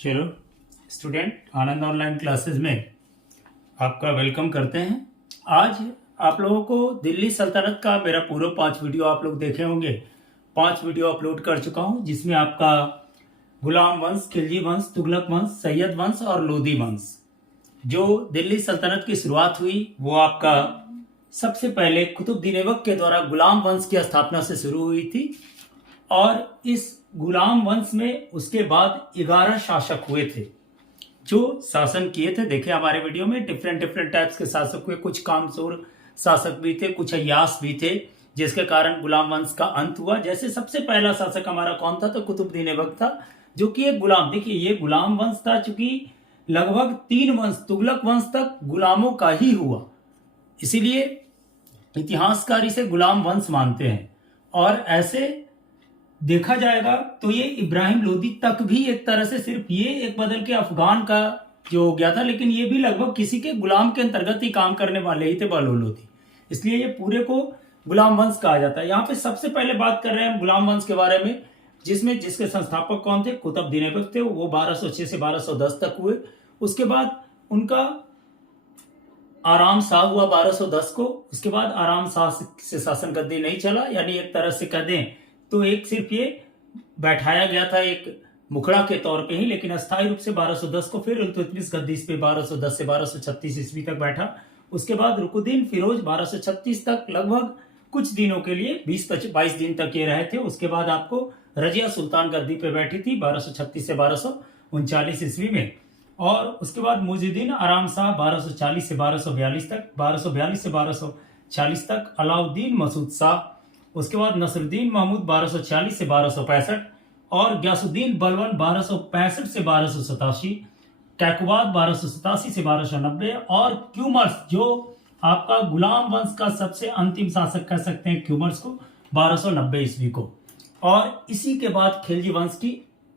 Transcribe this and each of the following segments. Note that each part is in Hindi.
चलो स्टूडेंट, आनंद ऑनलाइन क्लासेस में आपका वेलकम करते हैं। आज आप लोगों को दिल्ली सल्तनत का मेरा पूरा 5 वीडियो आप लोग देखे होंगे। 5 वीडियो अपलोड कर चुका हूं, जिसमें आपका गुलाम वंश, खिलजी वंश, तुगलक वंश, सैयद वंश और लोदी वंश, जो दिल्ली सल्तनत की शुरुआत हुई वो आपका सबसे पहले कुतुबुद्दीन ऐबक के द्वारा गुलाम वंश की स्थापना से शुरू हुई थी। और इस गुलाम वंश में उसके बाद 11 शासक हुए थे जो शासन किए थे। देखिए हमारे वीडियो में डिफरेंट टाइप्स के शासक हुए। कुछ कामचोर शासक भी थे, कुछ अय्याश भी थे, जिसके कारण गुलाम वंश का अंत हुआ। जैसे सबसे पहला शासक हमारा कौन था, तो कुतुबुद्दीन ऐबक था, जो कि एक गुलाम, देखिए ये गुलाम वंश था। चूंकि लगभग 3 वंश तुगलक वंश तक गुलामों का ही हुआ, इसीलिए इतिहासकार इसे गुलाम वंश मानते हैं। और ऐसे देखा जाएगा तो ये इब्राहिम लोदी तक भी एक तरह से सिर्फ ये एक बदल के अफगान का जो हो गया था, लेकिन ये भी लगभग किसी के गुलाम के अंतर्गत ही काम करने वाले ही थे, बहलोल लोदी। इसलिए ये पूरे को गुलाम वंश कहा जाता है। यहाँ पे सबसे पहले बात कर रहे हैं हम गुलाम वंश के बारे में, जिसके संस्थापक कौन थे, कुतुबुद्दीन ऐबक थे। वो 1206 से 1210 तक हुए। उसके बाद उनका आराम शाह हुआ 1210 को। उसके बाद आराम शाह से शासन गद्दी नहीं चला, यानी एक तरह से कह दें तो एक सिर्फ ये बैठाया गया था एक मुखड़ा के तौर पे ही, लेकिन अस्थायी रूप से 1210 को फिर इल्तुतमिश गद्दी पे 1210 से 1236 ईस्वी तक बैठा। उसके बाद रुकुद्दीन फिरोज 1236 तक लगभग कुछ दिनों के लिए 20-22 दिन तक ये रहे थे। उसके बाद आपको रजिया सुल्तान गद्दी पे बैठी थी 1236 से 1239 ईस्वी में। और उसके बाद मुइजुद्दीन आराम शाह 1240 से 1242 तक, 1242 से 1240 तक। अलाउद्दीन मसूद शाह, उसके बाद नसरुद्दीन महमूद 1240 से 1265 और गयासुद्दीन बलबन 1265 से 1287, कैकुबाद 1287 से 1290 और क्यूमर्स, जो आपका गुलाम वंश का सबसे अंतिम शासक कह सकते हैं क्यूमर्स को, 1290 ईस्वी को। और इसी के बाद खिलजी वंश की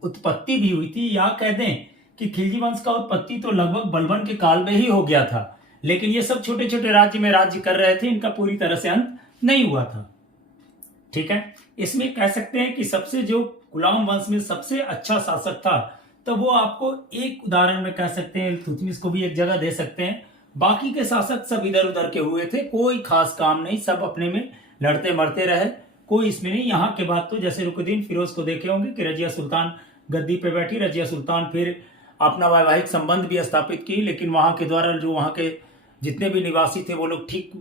उत्पत्ति भी हुई थी। या कह दें कि खिलजी वंश का उत्पत्ति तो लगभग बलबन के काल में ही हो गया था, लेकिन ये सब छोटे छोटे राज्य में राज्य कर रहे थे, इनका पूरी तरह से अंत नहीं हुआ था। ठीक है, इसमें कह सकते हैं कि सबसे जो गुलाम वंश में सबसे अच्छा शासक था, तो वो आपको एक उदाहरण में कह सकते हैं, इल्तुतमिश को भी एक जगह दे सकते हैं। बाकी के शासक सब इधर उधर के हुए थे, कोई खास काम नहीं, सब अपने में लड़ते मरते रहे, कोई इसमें नहीं। यहाँ के बाद तो जैसे रुकुद्दीन फिरोज को देखे होंगे कि रजिया सुल्तान गद्दी पे बैठी। रजिया सुल्तान फिर अपना वैवाहिक संबंध भी स्थापित की, लेकिन वहां के द्वारा जो वहां के जितने भी निवासी थे वो लोग ठीक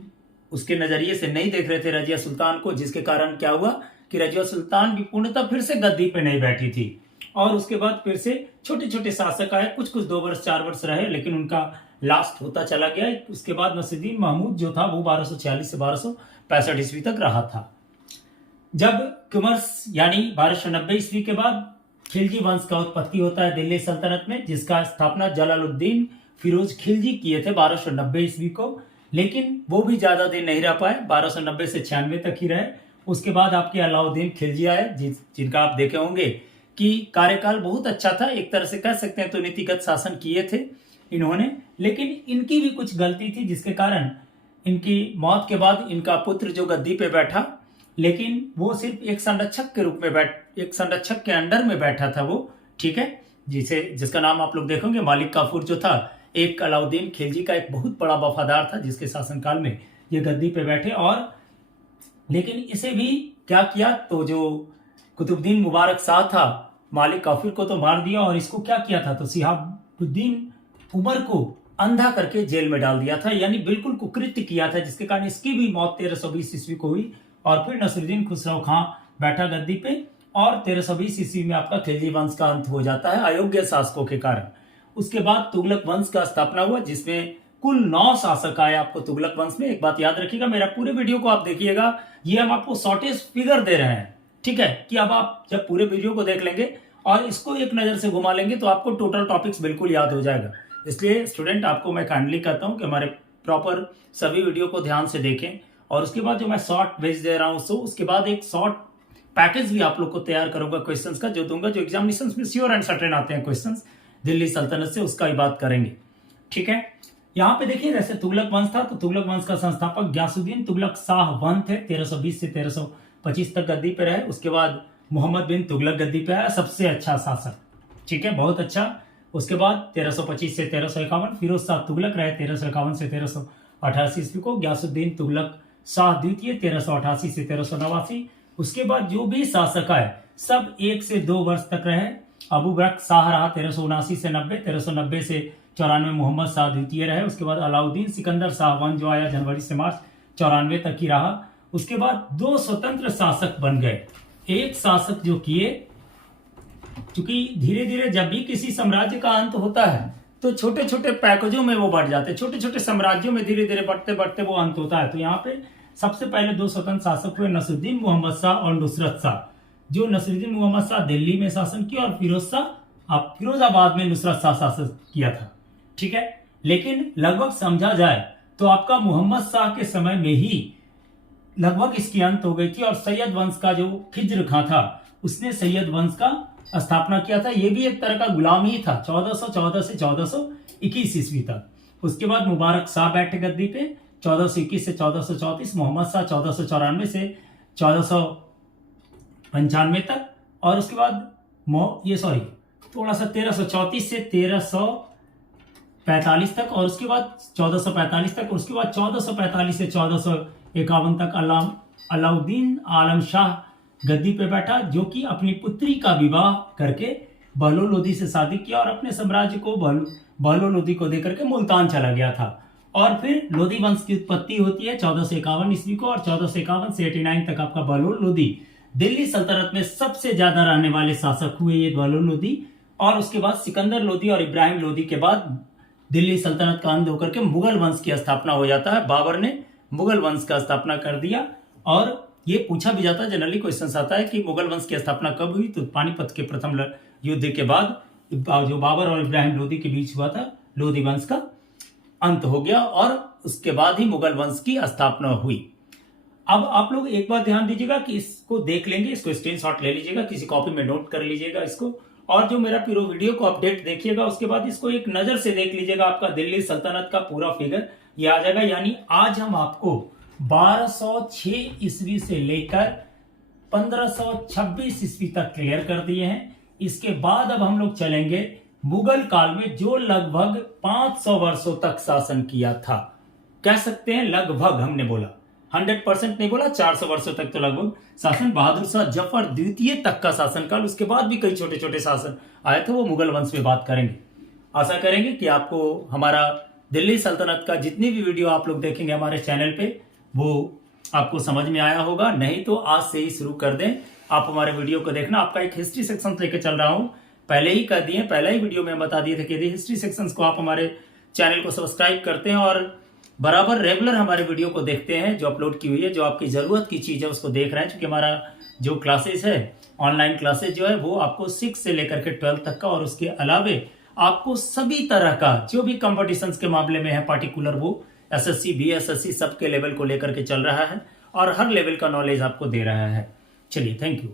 उसके नजरिए से नहीं देख रहे थे रजिया सुल्तान को, जिसके कारण क्या हुआ कि रजिया सुल्तान भी पूर्णतः फिर से गद्दी पे नहीं बैठी थी। और उसके बाद फिर से छोटे छोटे शासक आए, कुछ 2 वर्ष 4 वर्ष रहे, लेकिन उनका लास्ट होता चला गया। उसके बाद नसरुद्दीन महमूद जो था वो 1246 से 1265 ईस्वी तक रहा था। जब क्यूमर्स यानी 1290 ईस्वी के बाद खिलजी वंश का उत्पत्ति होता है दिल्ली सल्तनत में, जिसका स्थापना जलालुद्दीन फिरोज खिलजी किए थे 1290 ईस्वी को। लेकिन वो भी ज्यादा दिन नहीं रह पाए, 1290 से 96 तक ही रहे। उसके बाद आपके अलाउद्दीन खिलजी आए, जिनका आप देखे होंगे कि कार्यकाल बहुत अच्छा था, एक तरह से कह सकते हैं तो नीतिगत शासन किए थे इन्होंने। लेकिन इनकी भी कुछ गलती थी, जिसके कारण इनकी मौत के बाद इनका पुत्र जो गद्दी पे बैठा, लेकिन वो सिर्फ एक संरक्षक के रूप में एक संरक्षक के अंडर में बैठा था वो। ठीक है, जिसका नाम आप लोग देखोगे मालिक काफूर जो था, एक अलाउद्दीन खिलजी का एक बहुत बड़ा वफादार था, जिसके शासनकाल में ये गद्दी पे बैठे। और लेकिन इसे भी क्या किया, तो जो कुतुबुद्दीन मुबारक शाह था, मालिक काफूर को तो मार दिया, और इसको क्या किया था, तो शिहाबुद्दीन उमर को अंधा करके जेल में डाल दिया था, यानी बिल्कुल कुकृत्य किया था, जिसके कारण इसकी भी मौत 1320 ईस्वी को हुई। और फिर नसरुद्दीन खुसरो खां बैठा गद्दी पे, और 1320 ईस्वी में आपका खिलजी वंश का अंत हो जाता है अयोग्य शासकों के कारण। उसके बाद तुगलक वंश का स्थापना हुआ, जिसमें कुल 9 शासक आए आपको तुगलक वंश में। एक बात याद रखिएगा, मेरा पूरे वीडियो को आप देखिएगा, ये हम आपको शॉर्टेज फिगर दे रहे हैं। ठीक है, कि अब आप जब पूरे वीडियो को देख लेंगे और इसको एक नजर से घुमा लेंगे तो आपको टोटल टॉपिक्स बिल्कुल याद हो जाएगा। इसलिए स्टूडेंट, आपको मैं काइंडली कहता हूं कि हमारे प्रॉपर सभी वीडियो को ध्यान से देखें। और उसके बाद जो मैं शॉर्ट भेज दे रहा हूं, उसके बाद एक शॉर्ट पैकेज भी आप लोग को तैयार करूंगा क्वेश्चंस का, जो दूंगा, जो एग्जामिनेशन में श्योर एंड सर्टेन आते हैं क्वेश्चंस दिल्ली सल्तनत से, उसका ही बात करेंगे। ठीक है, यहाँ पे देखिए, जैसे तुगलक वंश था, तो तुगलक वंश का संस्थापक गयासुद्दीन तुगलक शाह वन थे, 1320 से 1325 तक गद्दी पे रहे। उसके बाद मोहम्मद बिन तुगलक गद्दी पे आया, सबसे अच्छा शासक। ठीक है, बहुत अच्छा उसके बाद 1325 से 1351 फिरोज शाह तुगलक रहे 1351 से 1388 ईस्वी को। गयासुद्दीन तुगलक शाह द्वितीय 1388 से 1389। उसके बाद जो भी शासक आए सब 1 से 2 वर्ष तक रहे। अबू बकर शाह रहा 1379 से 90, 1390 से 94 मोहम्मद शाह द्वितीय रहे। उसके बाद अलाउद्दीन सिकंदर शाह वन जो आया जनवरी से मार्च 94 तक ही रहा। उसके बाद 2 स्वतंत्र शासक बन गए। एक शासक जो किए, क्योंकि धीरे धीरे जब भी किसी साम्राज्य का अंत होता है तो छोटे छोटे पैकेजों में वो बढ़ जाते हैं, छोटे छोटे साम्राज्यों में धीरे धीरे बढ़ते बढ़ते वो अंत होता है। तो यहाँ पे सबसे पहले 2 स्वतंत्र शासक हुए, नसरुद्दीन मोहम्मद शाह और नुसरत शाह। जो नसरुद्दीन मोहम्मद शाह दिल्ली में शासन किया और फिरोजाबाद में नुसरत शाह शासन किया था। ठीक है, लेकिन लगभग समझा जाए तो आपका मोहम्मद शाह के समय में ही लगभग इसकी अंत हो गई थी। और सैयद वंश का जो खिज्र खां था उसने सैयद वंश का स्थापना किया था। यह भी एक तरह का गुलाम ही था 1414 से 1421 ईस्वी तक। उसके बाद मुबारक शाह बैठे गद्दी पे 1421 से 1434, मोहम्मद शाह 1494 से 1495 तक। और उसके बाद थोड़ा सा 1334 से 1345 तक, और उसके बाद 1445 तक। उसके बाद 1445 से 1451 तक अलाउद्दीन आलम शाह गद्दी पे बैठा, जो कि अपनी पुत्री का विवाह करके बहलोल लोदी से शादी किया और अपने साम्राज्य को बहलोल लोदी को देकर के मुल्तान चला गया था। और फिर लोदी वंश की उत्पत्ति होती है 1451 ईस्वी को, और 1451 से 89 तक आपका बहलोल लोदी दिल्ली सल्तनत में सबसे ज्यादा रहने वाले शासक हुए ये बहलोल लोदी। और उसके बाद सिकंदर लोदी और इब्राहिम लोदी के बाद दिल्ली सल्तनत का अंत होकर के मुगल वंश की स्थापना हो जाता है। बाबर ने मुगल वंश का स्थापना कर दिया। और ये पूछा भी जाता है, जनरली क्वेश्चन आता है कि मुगल वंश की स्थापना कब हुई, तो पानीपत के प्रथम युद्ध के बाद जो बाबर और इब्राहिम लोदी के बीच हुआ था, लोदी वंश का अंत हो गया और उसके बाद ही मुगल वंश की स्थापना हुई। अब आप लोग एक बात ध्यान दीजिएगा कि इसको देख लेंगे, इसको स्क्रीनशॉट ले लीजिएगा, किसी कॉपी में नोट कर लीजिएगा इसको, और जो मेरा पूरा वीडियो को अपडेट देखिएगा उसके बाद इसको एक नजर से देख लीजिएगा। आपका दिल्ली सल्तनत का पूरा फिगर ये आ जाएगा। यानी आज हम आपको 1206 ईस्वी से लेकर 1526 ईस्वी तक क्लियर कर दिए हैं। इसके बाद अब हम लोग चलेंगे मुगल काल में, जो लगभग 500 वर्षों तक शासन किया था। कह सकते हैं लगभग, हमने बोला 100% नहीं बोला, 400 वर्षों तक तो लगभग शासन। बहादुर शाह जफर द्वितीय तक का शासनकाल, उसके बाद भी कई छोटे छोटे शासन आए थे, वो मुगल वंश में बात करेंगे। आशा करेंगे कि आपको हमारा दिल्ली सल्तनत का जितनी भी वीडियो आप लोग देखेंगे हमारे चैनल पे वो आपको समझ में आया होगा। नहीं तो आज से ही शुरू कर दें आप हमारे वीडियो को देखना। आपका एक हिस्ट्री सेक्शन लेके चल रहा हूं, पहले ही कर दिए, पहले ही वीडियो में बता दिए थे कि यदि हिस्ट्री सेक्शंस को आप हमारे चैनल को सब्सक्राइब करते हैं और बराबर रेगुलर हमारे वीडियो को देखते हैं, जो अपलोड की हुई है, जो आपकी जरूरत की चीज है उसको देख रहे हैं, क्योंकि हमारा जो क्लासेस है, ऑनलाइन क्लासेस जो है वो आपको 6 से लेकर के 12 तक का, और उसके अलावे आपको सभी तरह का जो भी कॉम्पिटिशन्स के मामले में है पार्टिकुलर, वो एसएससी बीएसएससी सबके लेवल को लेकर के चल रहा है और हर लेवल का नॉलेज आपको दे रहा है। चलिए, थैंक यू।